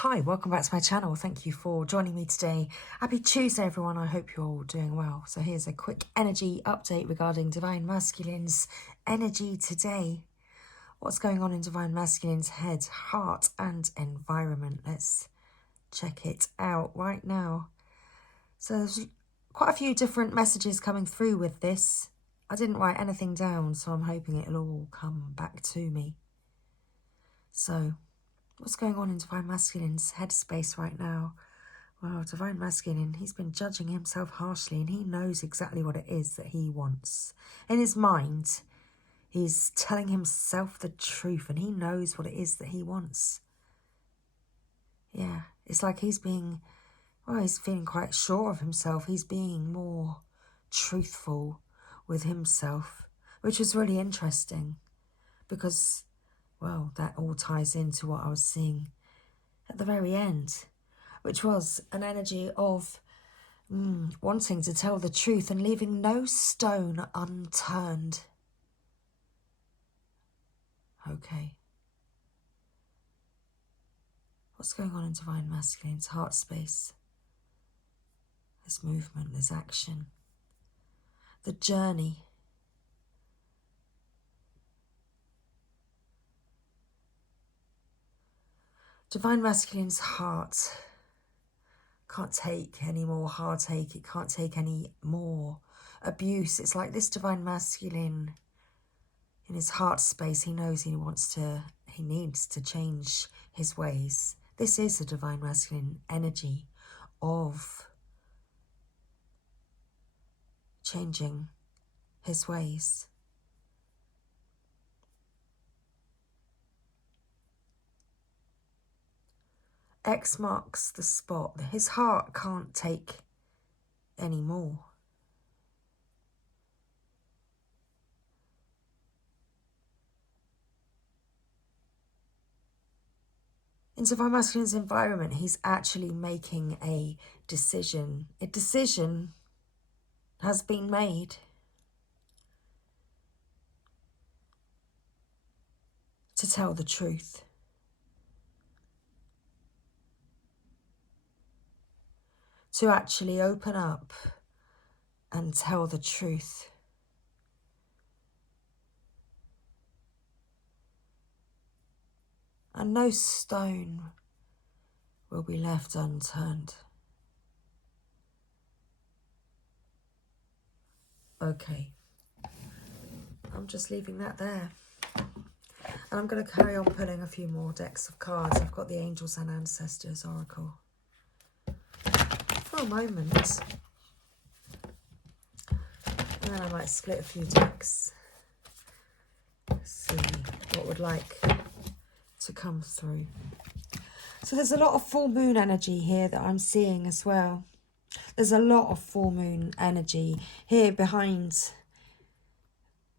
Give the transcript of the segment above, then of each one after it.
Hi, welcome back to my channel. Thank you for joining me today. Happy Tuesday, everyone. I hope you're all doing well. So here's a quick energy update regarding Divine Masculine's energy today. What's going on in Divine Masculine's head, heart, and environment? Let's check it out right now. So there's quite a few different messages coming through with this. I didn't write anything down, so I'm hoping it'll all come back to me. So what's going on in Divine Masculine's headspace right now? Well, Divine Masculine, he's been judging himself harshly and he knows exactly what it is that he wants. In his mind, he's telling himself the truth and he knows what it is that he wants. Yeah, it's like he's being, well, he's feeling quite sure of himself. He's being more truthful with himself, which is really interesting because, well, that all ties into what I was seeing at the very end, which was an energy of wanting to tell the truth and leaving no stone unturned. Okay. What's going on in Divine Masculine's heart space? There's movement, there's action. The journey. Divine Masculine's heart can't take any more heartache. It can't take any more abuse. It's like this Divine Masculine, in his heart space, he knows he needs to change his ways. This is the Divine Masculine energy of changing his ways. X marks the spot. His heart can't take any more. In Divine Masculine's environment, he's actually making a decision. A decision has been made. To tell the truth. To actually open up and tell the truth. And no stone will be left unturned. Okay. I'm just leaving that there. And I'm going to carry on pulling a few more decks of cards. I've got the Angels and Ancestors Oracle. For a moment. And then I might split a few decks. See what would like to come through. So there's a lot of full moon energy here that I'm seeing as well. There's a lot of full moon energy here behind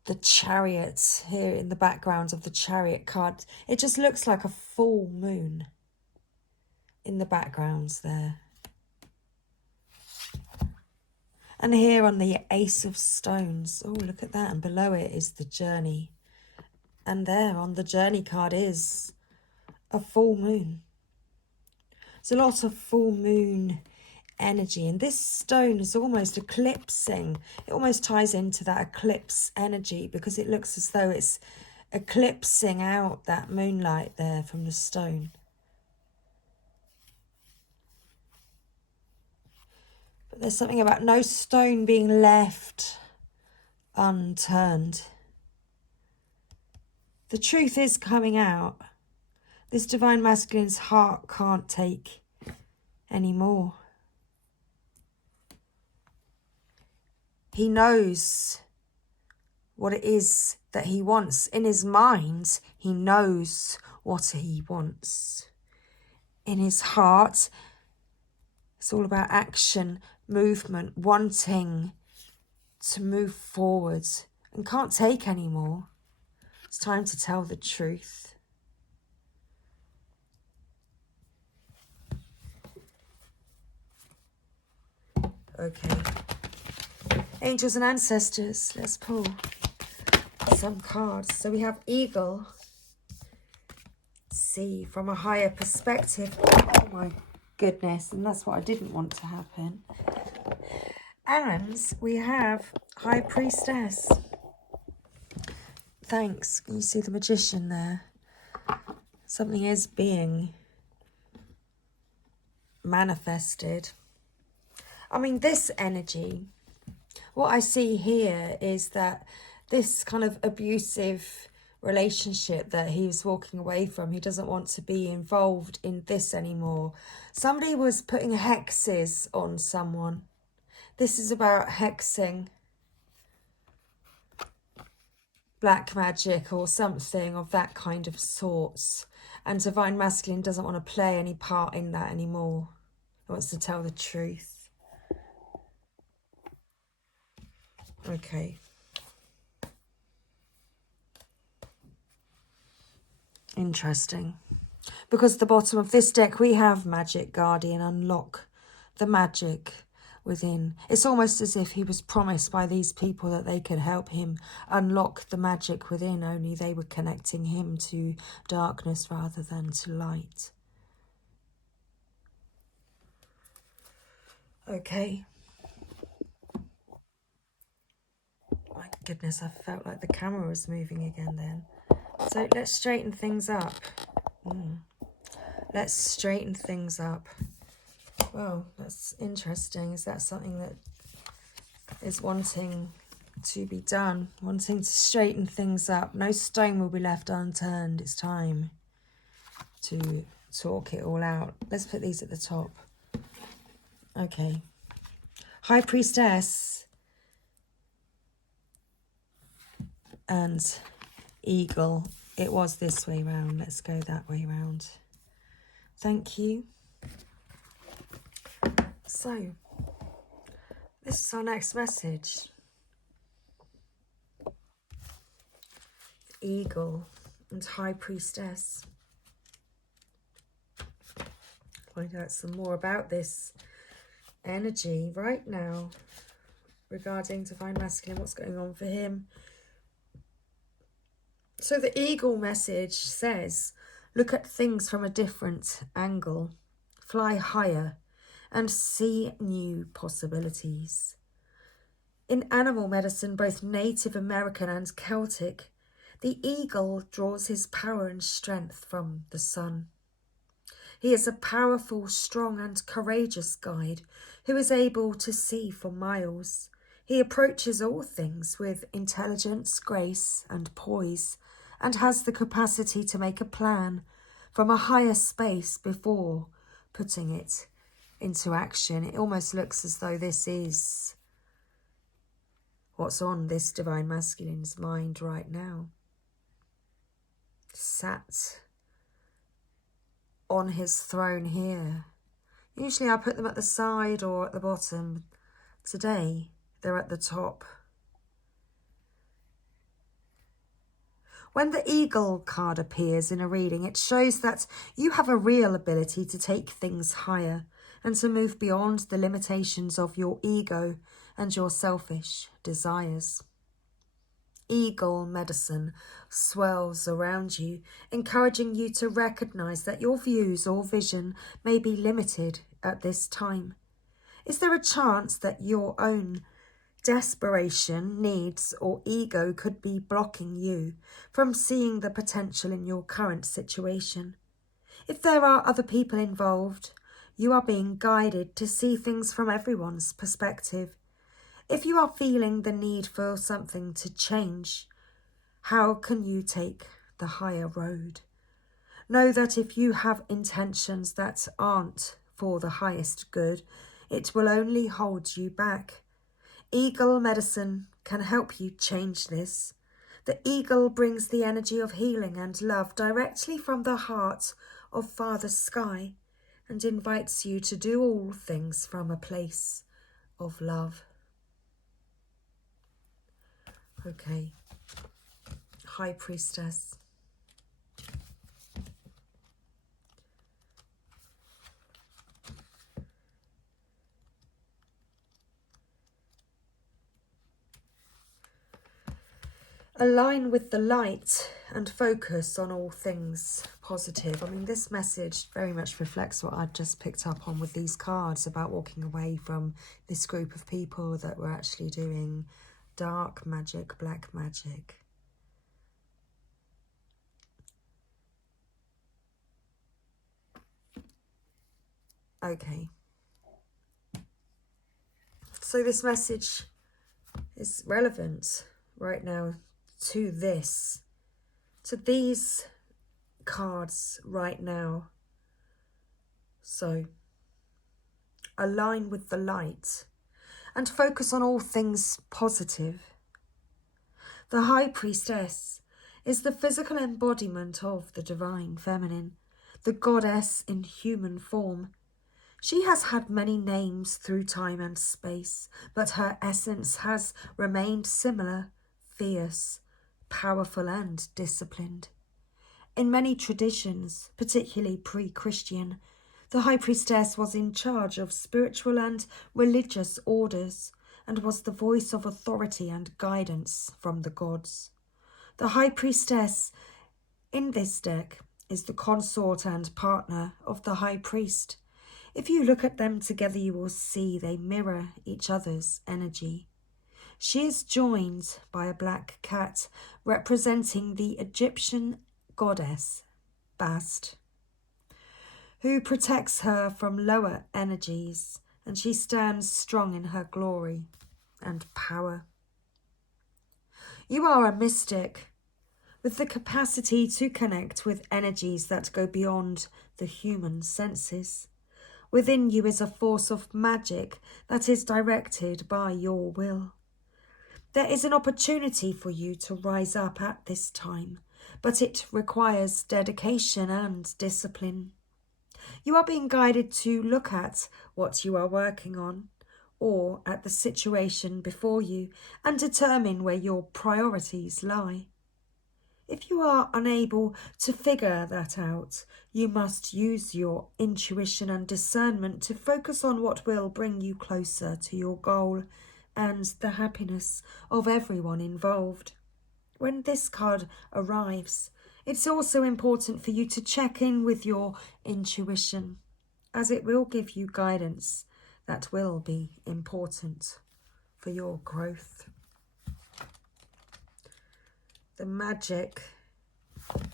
the Chariot, here in the background of the Chariot card. It just looks like a full moon in the background there. And here on the Ace of Stones, oh, look at that. And below it is the Journey. And there on the Journey card is a full moon. There's a lot of full moon energy. And this stone is almost eclipsing. It almost ties into that eclipse energy because it looks as though it's eclipsing out that moonlight there from the stone. But there's something about no stone being left unturned. The truth is coming out. This Divine Masculine's heart can't take any more. He knows what it is that he wants. In his mind, he knows what he wants. In his heart, it's all about action, movement, wanting to move forward and can't take any more. It's time to tell the truth. Okay. Angels and Ancestors, let's pull some cards. So we have Eagle, see from a higher perspective. Oh my goodness, and that's what I didn't want to happen. And we have High Priestess. Thanks. Can you see the Magician there? Something is being manifested. I mean, this energy, what I see here is that this kind of abusive relationship that he's walking away from, he doesn't want to be involved in this anymore. Somebody was putting hexes on someone. This is about hexing, black magic or something of that kind of sorts. And Divine Masculine doesn't want to play any part in that anymore. He wants to tell the truth. Okay. Interesting. Because the bottom of this deck, we have Magic Guardian, unlock the magic within. It's almost as if he was promised by these people that they could help him unlock the magic within, only they were connecting him to darkness rather than to light. Okay. My goodness, I felt like the camera was moving again then. So let's straighten things up. Let's straighten things up. Well, that's interesting. Is that something that is wanting to be done? Wanting to straighten things up. No stone will be left unturned. It's time to talk it all out. Let's put these at the top. Okay. High Priestess and Eagle. It was this way round. Let's go that way round. Thank you. So, this is our next message. Eagle and High Priestess. Find out some more about this energy right now regarding Divine Masculine, what's going on for him. So the Eagle message says, look at things from a different angle, fly higher and see new possibilities. In animal medicine, both Native American and Celtic, the eagle draws his power and strength from the sun. He is a powerful, strong and courageous guide who is able to see for miles. He approaches all things with intelligence, grace and poise, and has the capacity to make a plan from a higher space before putting it into action. It almost looks as though this is what's on this Divine Masculine's mind right now. Sat on his throne here. Usually I put them at the side or at the bottom. Today they're at the top. When the Eagle card appears in a reading, it shows that you have a real ability to take things higher and to move beyond the limitations of your ego and your selfish desires. Eagle medicine swirls around you, encouraging you to recognize that your views or vision may be limited at this time. Is there a chance that your own desperation, needs, or ego could be blocking you from seeing the potential in your current situation? If there are other people involved, you are being guided to see things from everyone's perspective. If you are feeling the need for something to change, how can you take the higher road? Know that if you have intentions that aren't for the highest good, it will only hold you back. Eagle medicine can help you change this. The eagle brings the energy of healing and love directly from the heart of Father Sky and invites you to do all things from a place of love. Okay, High Priestess. Align with the light and focus on all things positive. I mean, this message very much reflects what I'd just picked up on with these cards about walking away from this group of people that were actually doing dark magic, black magic. Okay. So this message is relevant right now to this, to these cards right now. So align with the light and focus on all things positive. The High Priestess is the physical embodiment of the divine feminine, the goddess in human form. She has had many names through time and space, but her essence has remained similar, fierce, powerful and disciplined. In many traditions, particularly pre-Christian, the High Priestess was in charge of spiritual and religious orders and was the voice of authority and guidance from the gods. The High Priestess in this deck is the consort and partner of the High Priest. If you look at them together, you will see they mirror each other's energy. She is joined by a black cat representing the Egyptian goddess Bast, who protects her from lower energies, and she stands strong in her glory and power. You are a mystic with the capacity to connect with energies that go beyond the human senses. Within you is a force of magic that is directed by your will. There is an opportunity for you to rise up at this time, but it requires dedication and discipline. You are being guided to look at what you are working on, or at the situation before you, and determine where your priorities lie. If you are unable to figure that out, you must use your intuition and discernment to focus on what will bring you closer to your goal and the happiness of everyone involved. When this card arrives, it's also important for you to check in with your intuition, as it will give you guidance that will be important for your growth. The Magic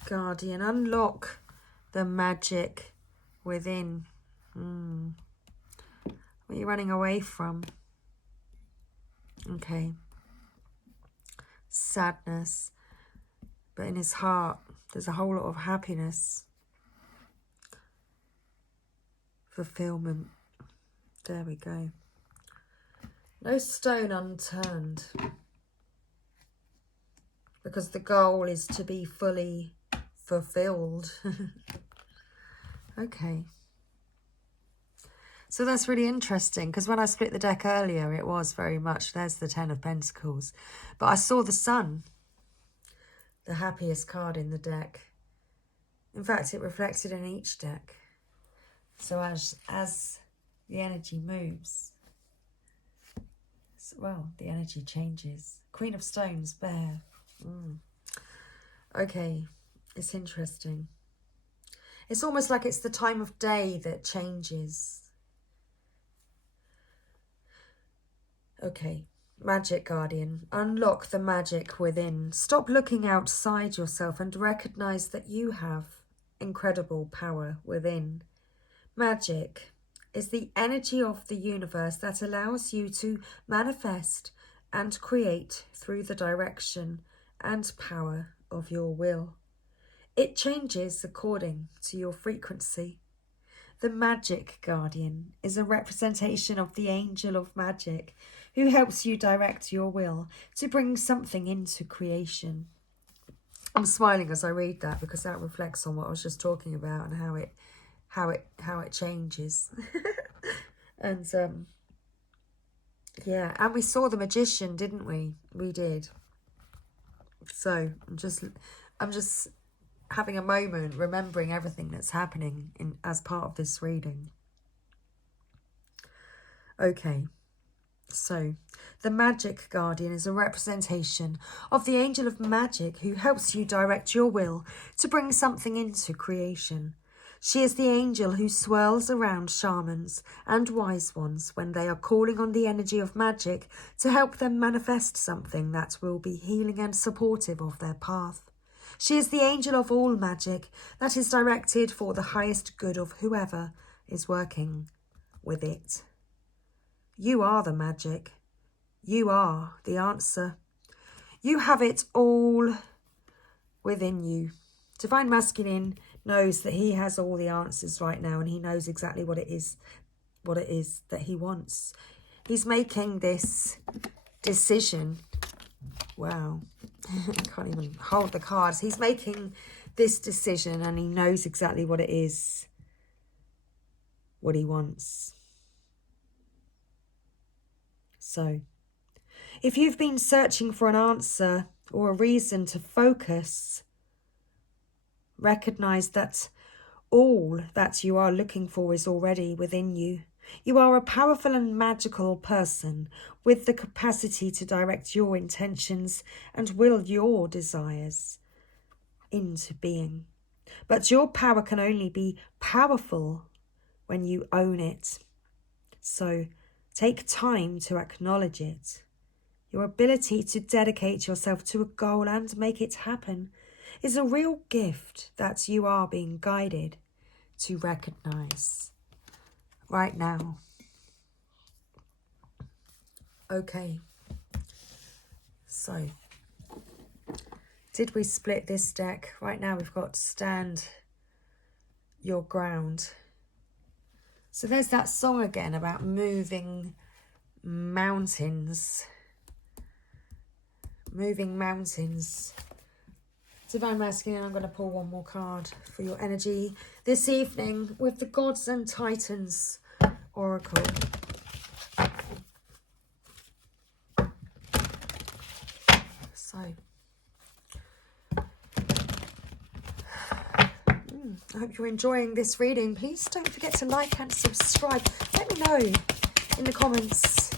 Guardian. Unlock the magic within. What are you running away from? Okay. Sadness. But in his heart, there's a whole lot of happiness. Fulfillment. There we go. No stone unturned. Because the goal is to be fully fulfilled. Okay. So that's really interesting, because when I split the deck earlier, it was very much, there's the Ten of Pentacles. But I saw the Sun, the happiest card in the deck. In fact, it reflected in each deck. So as the energy moves, well, the energy changes. Queen of Stones, Bear. Okay, it's interesting. It's almost like it's the time of day that changes. Okay, Magic Guardian. Unlock the magic within. Stop looking outside yourself and recognize that you have incredible power within. Magic is the energy of the universe that allows you to manifest and create through the direction and power of your will. It changes according to your frequency. The Magic Guardian is a representation of the Angel of Magic, who helps you direct your will to bring something into creation. I'm smiling as I read that because that reflects on what I was just talking about and how it changes. And yeah, and we saw the Magician, didn't we? We did. So I'm just having a moment, remembering everything that's happening as part of this reading. Okay. So, the Magic Guardian is a representation of the angel of magic who helps you direct your will to bring something into creation. She is the angel who swirls around shamans and wise ones when they are calling on the energy of magic to help them manifest something that will be healing and supportive of their path. She is the angel of all magic that is directed for the highest good of whoever is working with it. You are the magic. You are the answer. You have it all within you. Divine Masculine knows that he has all the answers right now, and he knows exactly what it is that he wants. He's making this decision. Wow. I can't even hold the cards. He's making this decision and he knows exactly what it is, what he wants. So, if you've been searching for an answer or a reason to focus, recognize that all that you are looking for is already within you. You are a powerful and magical person with the capacity to direct your intentions and will your desires into being. But your power can only be powerful when you own it. So take time to acknowledge it. Your ability to dedicate yourself to a goal and make it happen is a real gift that you are being guided to recognize right now. Okay, so did we split this deck? Right now we've got Stand Your Ground. So there's that song again about moving mountains. Moving mountains. Divine Masculine, I'm going to pull one more card for your energy this evening with the Gods and Titans Oracle. So, I hope you're enjoying this reading. Please don't forget to like and subscribe. Let me know in the comments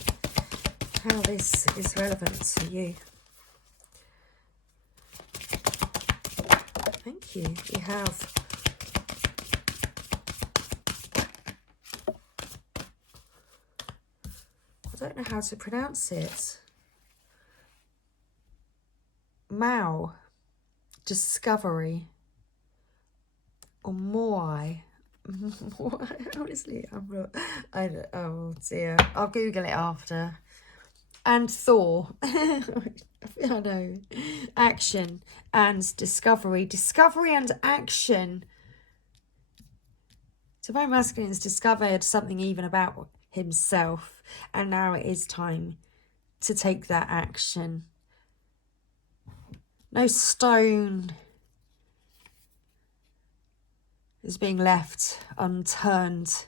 how this is relevant to you. Thank you. We have I don't know how to pronounce it. Mao, Discovery, or Moai. Honestly, I'm not. I don't, oh dear. I'll Google it after. And Thor. I know. Action and discovery. Discovery and action. Divine Masculine's discovered something even about himself, and now it is time to take that action. No stone is being left unturned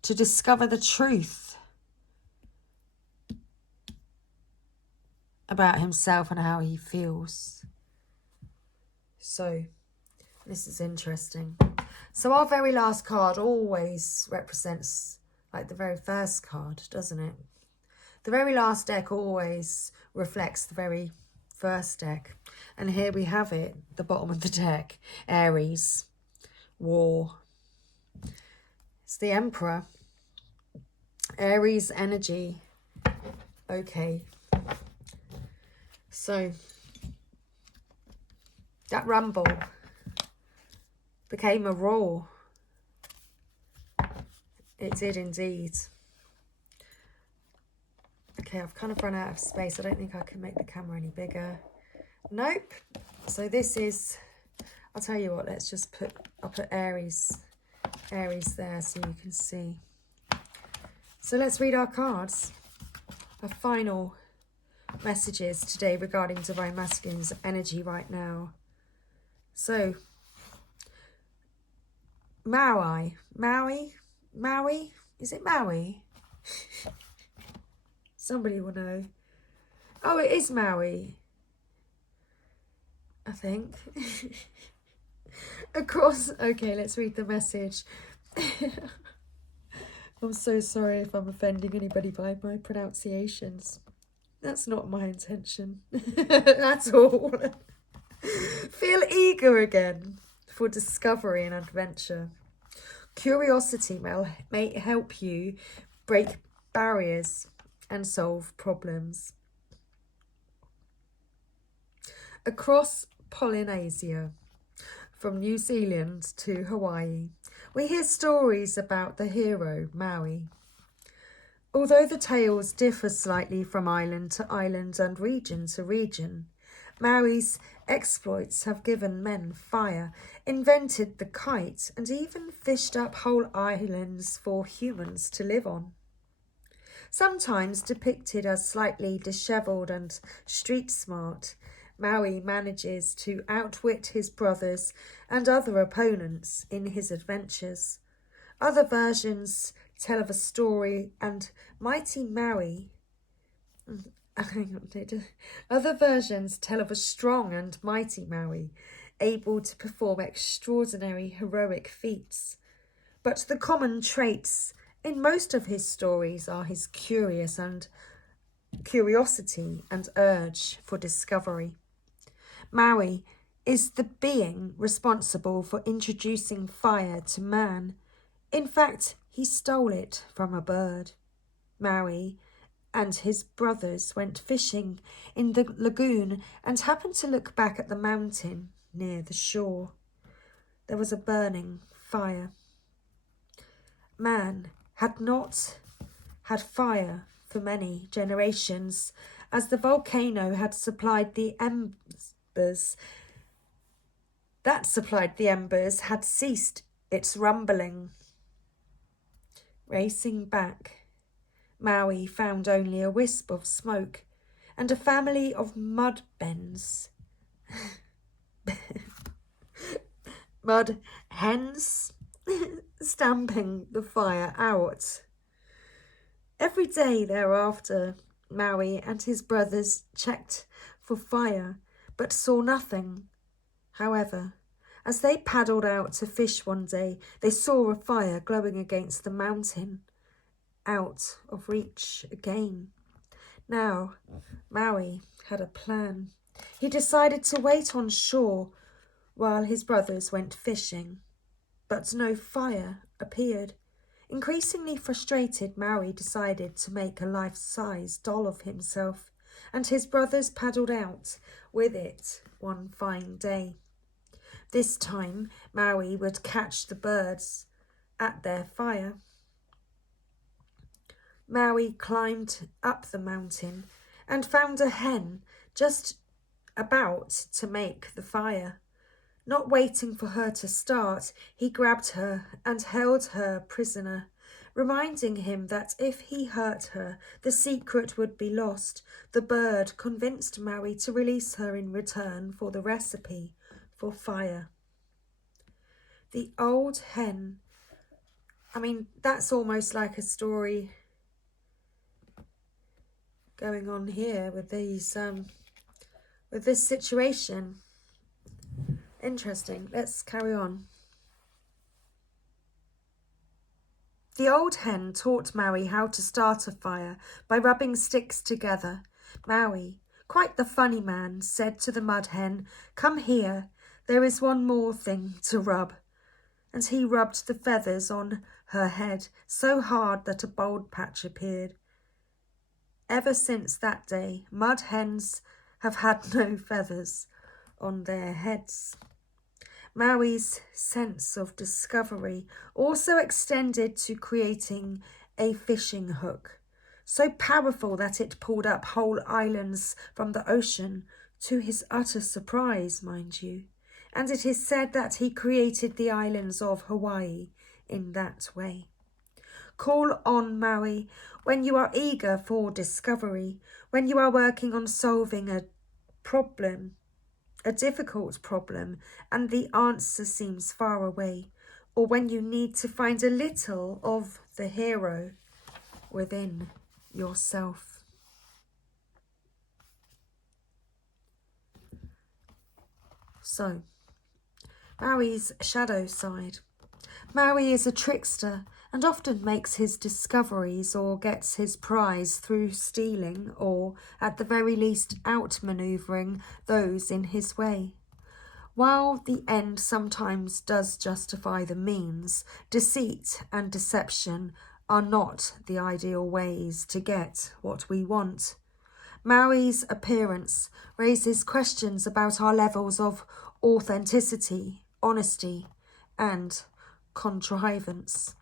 to discover the truth about himself and how he feels. So, this is interesting. So our very last card always represents like the very first card, doesn't it? The very last deck always reflects the very first deck. And here we have it, the bottom of the deck, Aries, War. It's the Emperor. Aries energy. Okay. So, that rumble became a roar. It did indeed. Okay, I've kind of run out of space. I don't think I can make the camera any bigger. Nope. So this is, I'll tell you what, let's just I'll put Aries there so you can see. So let's read our cards. Our final messages today regarding Divine Masculine's energy right now. So, Maui, is it Maui? Somebody will know. Oh, it is Maui, I think. Of course. Okay, let's read the message. I'm so sorry if I'm offending anybody by my pronunciations. That's not my intention at all. Feel eager again for discovery and adventure. Curiosity may help you break barriers and solve problems. Across Polynesia, from New Zealand to Hawaii, we hear stories about the hero Maui. Although the tales differ slightly from island to island and region to region, Maui's exploits have given men fire, invented the kite, and even fished up whole islands for humans to live on. Sometimes depicted as slightly dishevelled and street smart, Maui manages to outwit his brothers and other opponents in his adventures. Other versions tell of a story and mighty Maui. Other versions tell of a strong and mighty Maui, able to perform extraordinary heroic feats. But the common traits in most of his stories are his curiosity and urge for discovery. Maui is the being responsible for introducing fire to man. In fact, he stole it from a bird. Maui and his brothers went fishing in the lagoon and happened to look back at the mountain near the shore. There was a burning fire. Man had not had fire for many generations, as the volcano had supplied the embers. Had ceased its rumbling. Racing back, Maui found only a wisp of smoke and a family of mud hens stamping the fire out. Every day thereafter, Maui and his brothers checked for fire, but saw nothing. However, as they paddled out to fish one day, they saw a fire glowing against the mountain, out of reach again. Now, Maui had a plan. He decided to wait on shore while his brothers went fishing, but no fire appeared. Increasingly frustrated, Maui decided to make a life-size doll of himself, and his brothers paddled out with it one fine day. This time, Maui would catch the birds at their fire. Maui climbed up the mountain and found a hen just about to make the fire. Not waiting for her to start, he grabbed her and held her prisoner, reminding him that if he hurt her, the secret would be lost. The bird convinced Maui to release her in return for the recipe for fire. The old hen, that's almost like a story going on here with these, with this situation. Interesting. Let's carry on. The old hen taught Maui how to start a fire by rubbing sticks together. Maui, quite the funny man, said to the mud hen, "Come here, there is one more thing to rub." And he rubbed the feathers on her head so hard that a bald patch appeared. Ever since that day, mud hens have had no feathers on their heads. Maui's sense of discovery also extended to creating a fishing hook, so powerful that it pulled up whole islands from the ocean, to his utter surprise, mind you. And it is said that he created the islands of Hawaii in that way. Call on Maui when you are eager for discovery, when you are working on solving a difficult problem, and the answer seems far away, or when you need to find a little of the hero within yourself. So, Maui's shadow side. Maui is a trickster and often makes his discoveries or gets his prize through stealing or, at the very least, outmanoeuvring those in his way. While the end sometimes does justify the means, deceit and deception are not the ideal ways to get what we want. Maui's appearance raises questions about our levels of authenticity, honesty, and contrivance.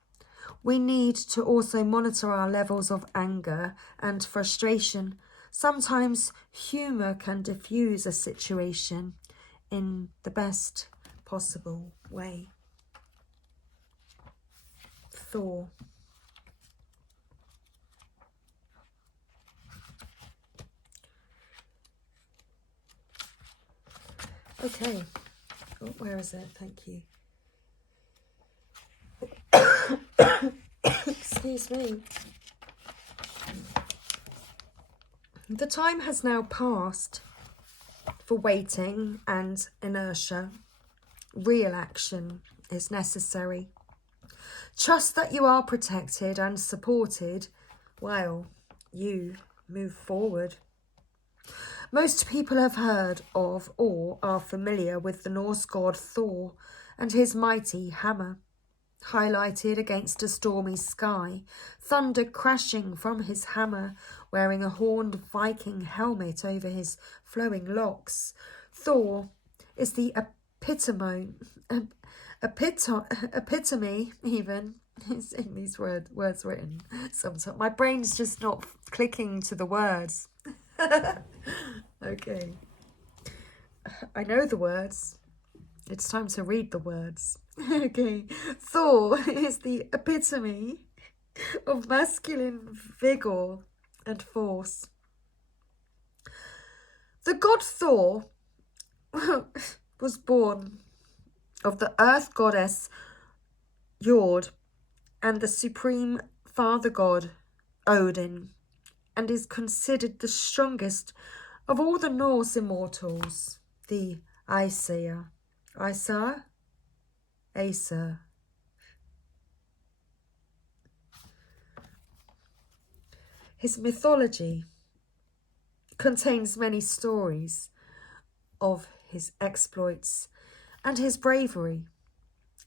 We need to also monitor our levels of anger and frustration. Sometimes humour can diffuse a situation in the best possible way. Thor. Okay. Oh, where is it? Thank you. Excuse me. The time has now passed for waiting and inertia. Real action is necessary. Trust that you are protected and supported while you move forward. Most people have heard of or are familiar with the Norse god Thor and his mighty hammer. Highlighted against a stormy sky, thunder crashing from his hammer, wearing a horned Viking helmet over his flowing locks. Thor is the epitome even, is in these words written. Sometimes my brain's just not clicking to the words. Okay. I know the words. It's time to read the words. Okay. Thor is the epitome of masculine vigour and force. The god Thor was born of the earth goddess Jord and the supreme father god Odin, and is considered the strongest of all the Norse immortals, the Aesir. His mythology contains many stories of his exploits and his bravery,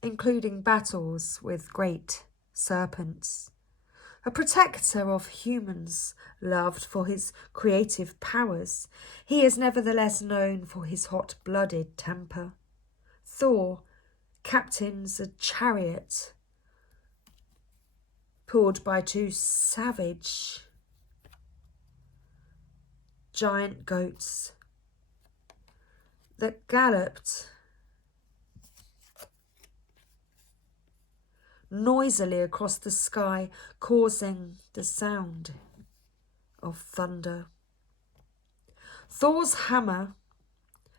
including battles with great serpents. A protector of humans, loved for his creative powers, he is nevertheless known for his hot-blooded temper. Thor captains a chariot pulled by two savage giant goats that galloped noisily across the sky, causing the sound of thunder. Thor's hammer,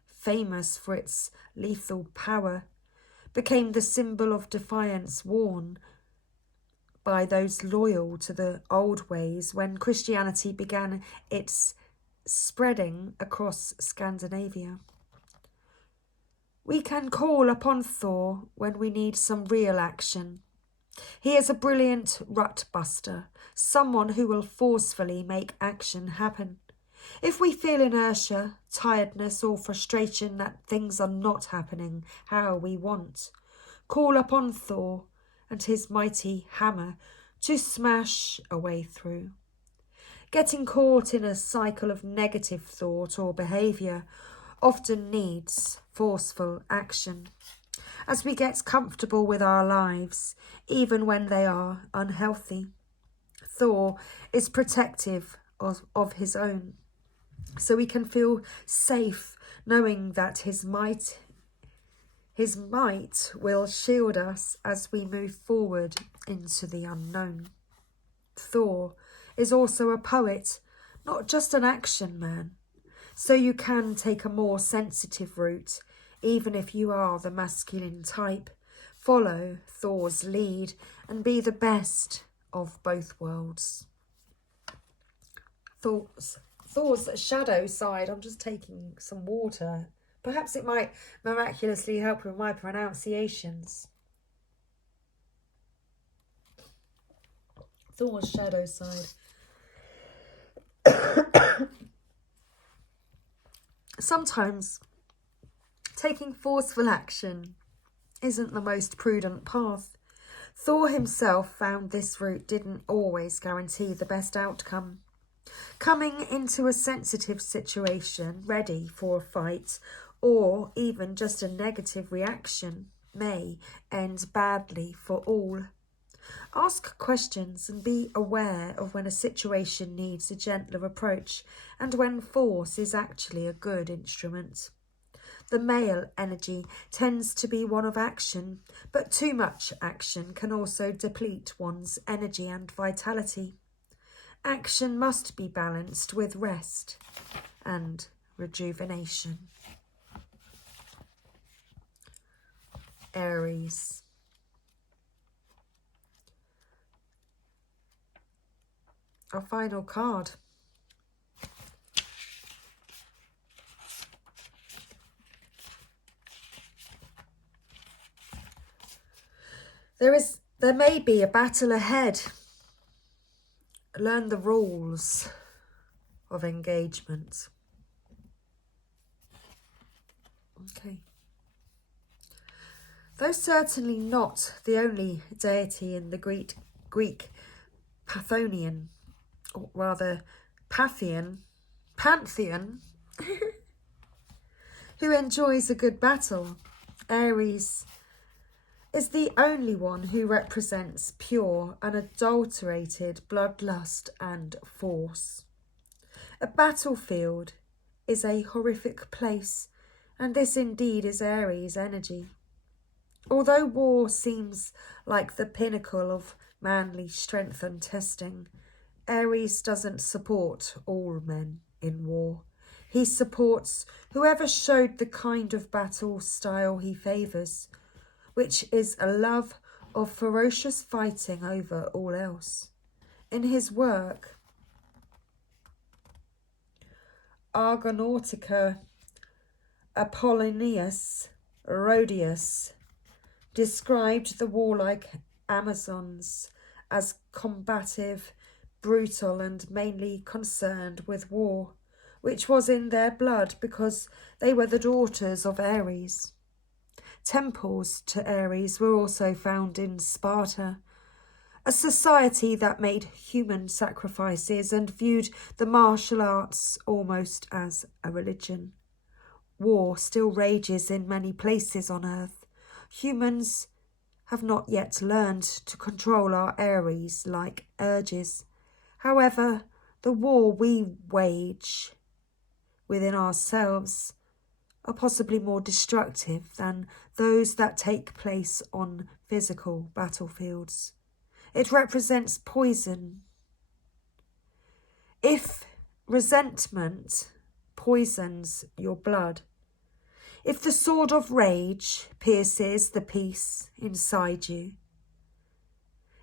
famous for its lethal power, became the symbol of defiance worn by those loyal to the old ways when Christianity began its spreading across Scandinavia. We can call upon Thor when we need some real action. He is a brilliant rut buster, someone who will forcefully make action happen. If we feel inertia, tiredness or frustration that things are not happening how we want, call upon Thor and his mighty hammer to smash a way through. Getting caught in a cycle of negative thought or behaviour often needs forceful action. As we get comfortable with our lives, even when they are unhealthy, Thor is protective of his own, so we can feel safe knowing that his might will shield us as we move forward into the unknown. Thor is also a poet, not just an action man, so you can take a more sensitive route. Even if you are the masculine type, follow Thor's lead and be the best of both worlds. Thor's shadow side, I'm just taking some water. Perhaps it might miraculously help with my pronunciations. Thor's shadow side. Sometimes taking forceful action isn't the most prudent path. Thor himself found this route didn't always guarantee the best outcome. Coming into a sensitive situation, ready for a fight, or even just a negative reaction, may end badly for all. Ask questions and be aware of when a situation needs a gentler approach and when force is actually a good instrument. The male energy tends to be one of action, but too much action can also deplete one's energy and vitality. Action must be balanced with rest and rejuvenation. Aries. Our final card. There may be a battle ahead. Learn the rules of engagement. Okay. Though certainly not the only deity in the Greek Pantheon, or rather Pantheon, who enjoys a good battle, Aries is the only one who represents pure, unadulterated bloodlust and force. A battlefield is a horrific place, and this indeed is Aries' energy. Although war seems like the pinnacle of manly strength and testing, Aries doesn't support all men in war. He supports whoever showed the kind of battle style he favours, which is a love of ferocious fighting over all else. In his work, Argonautica, Apollonius Rhodius described the warlike Amazons as combative, brutal, and mainly concerned with war, which was in their blood because they were the daughters of Ares. Temples to Ares were also found in Sparta, a society that made human sacrifices and viewed the martial arts almost as a religion. War still rages in many places on Earth. Humans have not yet learned to control our Ares-like urges. However, the war we wage within ourselves are possibly more destructive than those that take place on physical battlefields. It represents poison. If resentment poisons your blood, if the sword of rage pierces the peace inside you,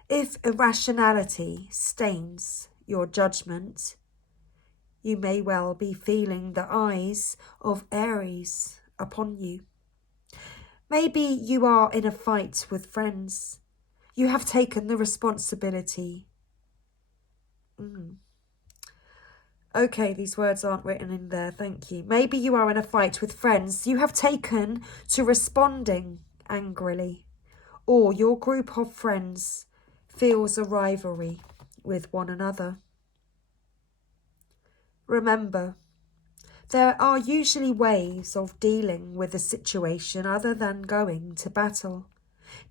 if irrationality stains your judgment, you may well be feeling the eyes of Ares upon you. Maybe you are in a fight with friends. You have taken the responsibility. Okay, these words aren't written in there, thank you. Maybe you are in a fight with friends. You have taken to responding angrily, or your group of friends feels a rivalry with one another. Remember, there are usually ways of dealing with a situation other than going to battle.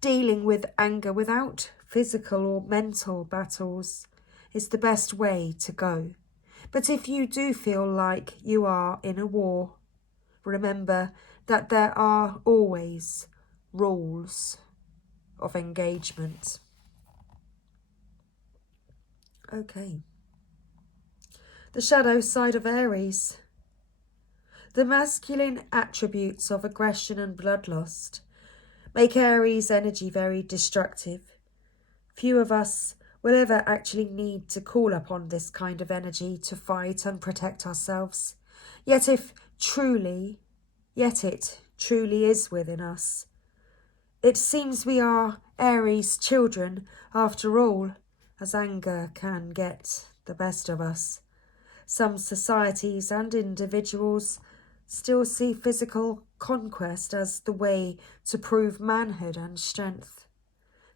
Dealing with anger without physical or mental battles is the best way to go. But if you do feel like you are in a war, remember that there are always rules of engagement. Okay. The shadow side of Aries. The masculine attributes of aggression and bloodlust make Aries' energy very destructive. Few of us will ever actually need to call upon this kind of energy to fight and protect ourselves. Yet it truly is within us. It seems we are Aries' children after all, as anger can get the best of us. Some societies and individuals still see physical conquest as the way to prove manhood and strength.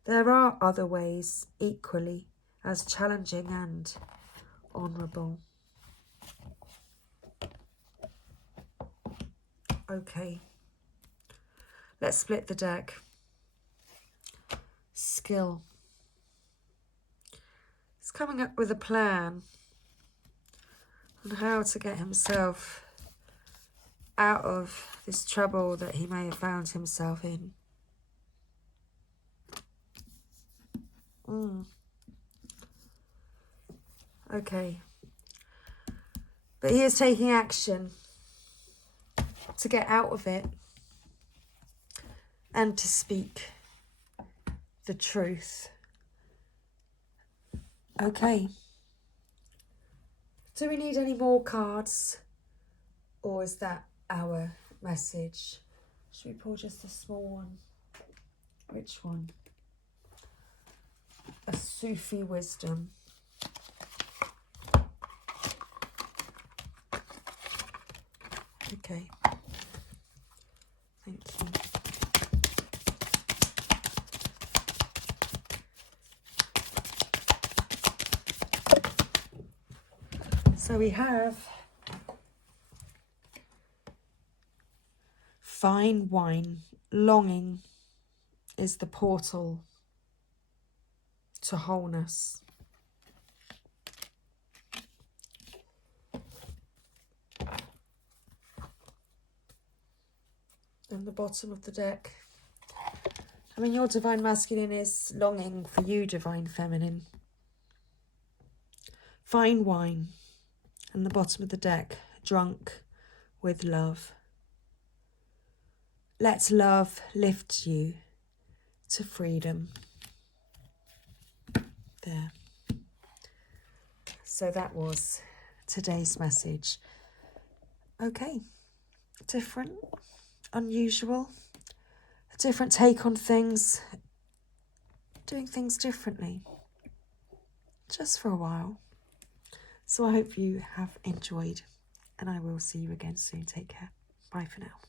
There are other ways equally as challenging and honourable. Okay, let's split the deck. Skill. He's coming up with a plan on how to get himself out of this trouble that he may have found himself in. Okay. But he is taking action to get out of it and to speak the truth. Okay. Do we need any more cards? Or is that our message? Should we pull just a small one? Which one? A Sufi wisdom. Okay. Thank you. So we have fine wine. Longing is the portal to wholeness. And the bottom of the deck. I mean, your divine masculine is longing for you, divine feminine. Fine wine. And the bottom of the deck, drunk with love. Let love lift you to freedom. There. So that was today's message. Okay. Different, unusual, a different take on things, doing things differently, just for a while. So I hope you have enjoyed, and I will see you again soon. Take care. Bye for now.